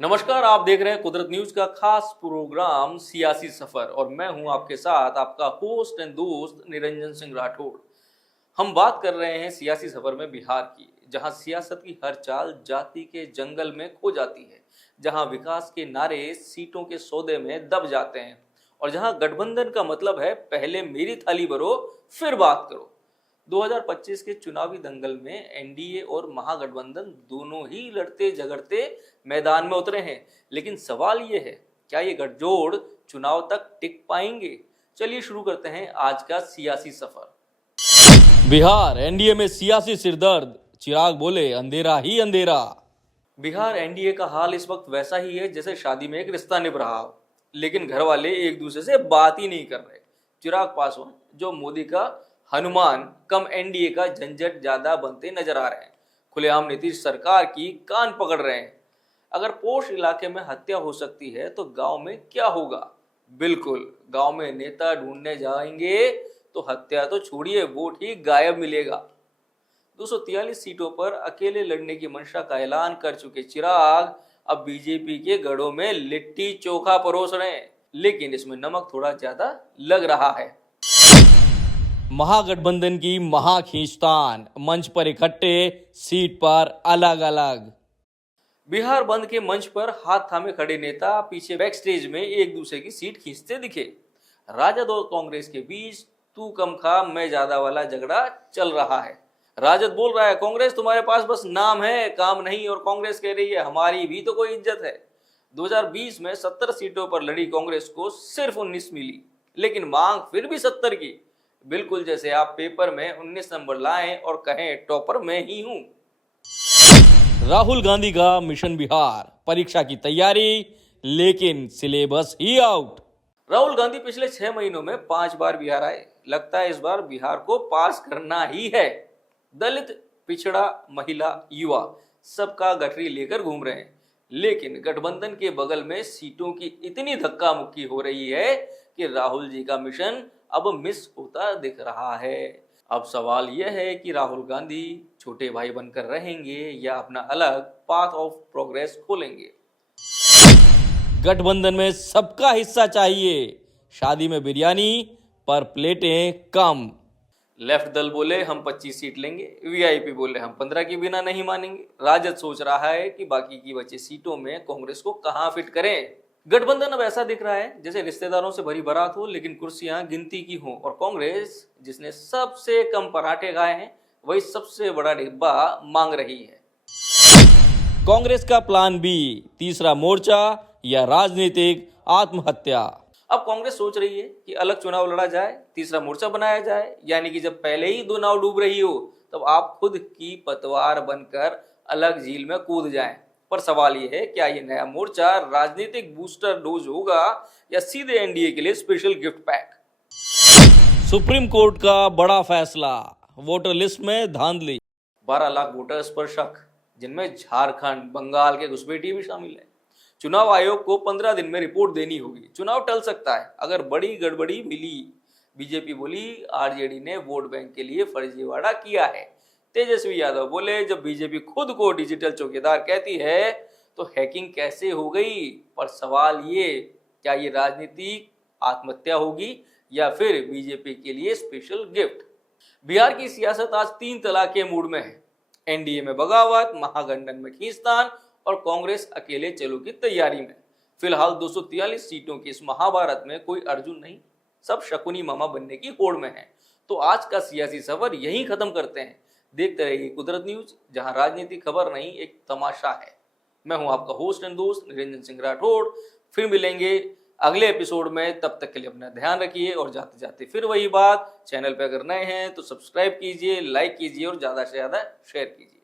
नमस्कार, आप देख रहे हैं कुदरत न्यूज का खास प्रोग्राम सियासी सफर और मैं हूं आपके साथ आपका होस्ट एंड दोस्त निरंजन सिंह राठौड़। हम बात कर रहे हैं सियासी सफर में बिहार की, जहां सियासत की हर चाल जाति के जंगल में खो जाती है, जहां विकास के नारे सीटों के सौदे में दब जाते हैं और जहां गठबंधन का मतलब है पहले मेरी थाली भरो फिर बात करो। 2025 के चुनावी दंगल में एनडीए और महागठबंधन दोनों ही लड़ते झगड़ते मैदान में उतरे हैं, लेकिन सवाल ये है, क्या ये गठजोड़ चुनाव तक टिक पाएंगे? चलिए शुरू करते हैं आज का सियासी सफर। बिहार एनडीए में सियासी सिरदर्द, चिराग बोले अंधेरा ही अंधेरा। बिहार एनडीए का हाल इस वक्त वैसा ही है जैसे शादी में एक रिश्ता निभ रहा हो, लेकिन घर वाले एक दूसरे से बात ही नहीं कर रहे। चिराग पासवान जो मोदी का हनुमान कम एनडीए का झंझट ज्यादा बनते नजर आ रहे हैं, खुलेआम नीतीश सरकार की कान पकड़ रहे हैं। अगर पोश इलाके में हत्या हो सकती है तो गांव में क्या होगा? बिल्कुल, गांव में नेता ढूंढने जाएंगे तो हत्या तो छोड़िए, वोट ही गायब मिलेगा। 243 सीटों पर अकेले लड़ने की मंशा का ऐलान कर चुके चिराग अब बीजेपी के गढ़ों में लिट्टी चोखा परोस रहे हैं, लेकिन इसमें नमक थोड़ा ज्यादा लग रहा है। महागठबंधन की महाखींचतान, मंच पर इकट्ठे, सीट पर अलग अलग। बिहार बंद के मंच पर हाथ थामे खड़े नेता पीछे बैक स्टेज में एक दूसरे की सीट खींचते दिखे। राजद और कांग्रेस के बीच तू कम खा मैं ज्यादा वाला झगड़ा चल रहा है। राजद बोल रहा है कांग्रेस तुम्हारे पास बस नाम है, काम नहीं, और कांग्रेस कह रही है हमारी भी तो कोई इज्जत है। 2020 में 70 सीटों पर लड़ी कांग्रेस को सिर्फ 19 मिली, लेकिन मांग फिर भी 70 की। बिल्कुल जैसे आप पेपर में 19 नंबर लाएं और कहें टॉपर मैं ही हूं। राहुल गांधी का मिशन बिहार, परीक्षा की तैयारी लेकिन सिलेबस ही आउट। राहुल गांधी पिछले 6 महीनों में 5 बार बिहार आए, लगता है इस बार बिहार को पास करना ही है। दलित, पिछड़ा, महिला, युवा सबका गठरी लेकर घूम रहे हैं, लेकिन गठबंधन के बगल में सीटों की इतनी धक्का मुक्की हो रही है कि राहुल जी का मिशन अब मिस होता दिख रहा है। अब सवाल यह है कि राहुल गांधी छोटे भाई बनकर रहेंगे या अपना अलग पाथ ऑफ प्रोग्रेस खोलेंगे। गठबंधन में सबका हिस्सा चाहिए, शादी में बिरयानी पर प्लेटें कम। लेफ्ट दल बोले हम 25 सीट लेंगे, वीआईपी बोले हम 15 की बिना नहीं मानेंगे। राजद सोच रहा है कि बाकी की बची सीटों में कांग्रेस को कहां फिट करें। गठबंधन अब ऐसा दिख रहा है जैसे रिश्तेदारों से भरी बारात हो लेकिन कुर्सियां गिनती की हों, और कांग्रेस जिसने सबसे कम पराठे खाए हैं वही सबसे बड़ा डिब्बा मांग रही है। कांग्रेस का प्लान बी, तीसरा मोर्चा या राजनीतिक आत्महत्या। अब कांग्रेस सोच रही है कि अलग चुनाव लड़ा जाए, तीसरा मोर्चा बनाया जाए, यानी कि जब पहले ही दो नाव डूब रही हो तब आप खुद की पतवार बनकर अलग झील में कूद जाएं। पर सवाल यह है, क्या ये नया मोर्चा राजनीतिक बूस्टर डोज होगा या सीधे एनडीए के लिए special gift pack? Supreme court का बड़ा फैसला, वोटर लिस्ट में धांधली। 12 लाख वोटर्स पर शक, जिनमें झारखंड, बंगाल के घुसपैठी भी शामिल है। चुनाव आयोग को 15 दिन में रिपोर्ट देनी होगी। चुनाव टल सकता है अगर बड़ी गड़बड़ी मिली। बीजेपी बोली आरजेडी ने वोट बैंक के लिए फर्जीवाड़ा किया है। तेजस्वी यादव बोले जब बीजेपी खुद को डिजिटल चौकीदार कहती है तो हैकिंग कैसे हो गई? पर सवाल ये, क्या ये राजनीतिक आत्महत्या होगी या फिर बीजेपी के लिए स्पेशल गिफ्ट? बिहार की सियासत आज 3 तलाक के मूड में है। एनडीए में बगावत, महागठबंधन में खींचतान और कांग्रेस अकेले चलो की तैयारी में। फिलहाल 243 सीटों की इस महाभारत में कोई अर्जुन नहीं, सब शकुनी मामा बनने की होड़ में है। तो आज का सियासी सफर यहीं खत्म करते हैं। देखते रहिए कुदरत न्यूज, जहां राजनीति खबर नहीं एक तमाशा है। मैं हूं आपका होस्ट एंड दोस्त निरंजन सिंह राठौड़। फिर मिलेंगे अगले एपिसोड में, तब तक के लिए अपना ध्यान रखिए। और जाते जाते फिर वही बात, चैनल पे अगर नए हैं तो सब्सक्राइब कीजिए, लाइक कीजिए और ज्यादा से ज्यादा शेयर कीजिए।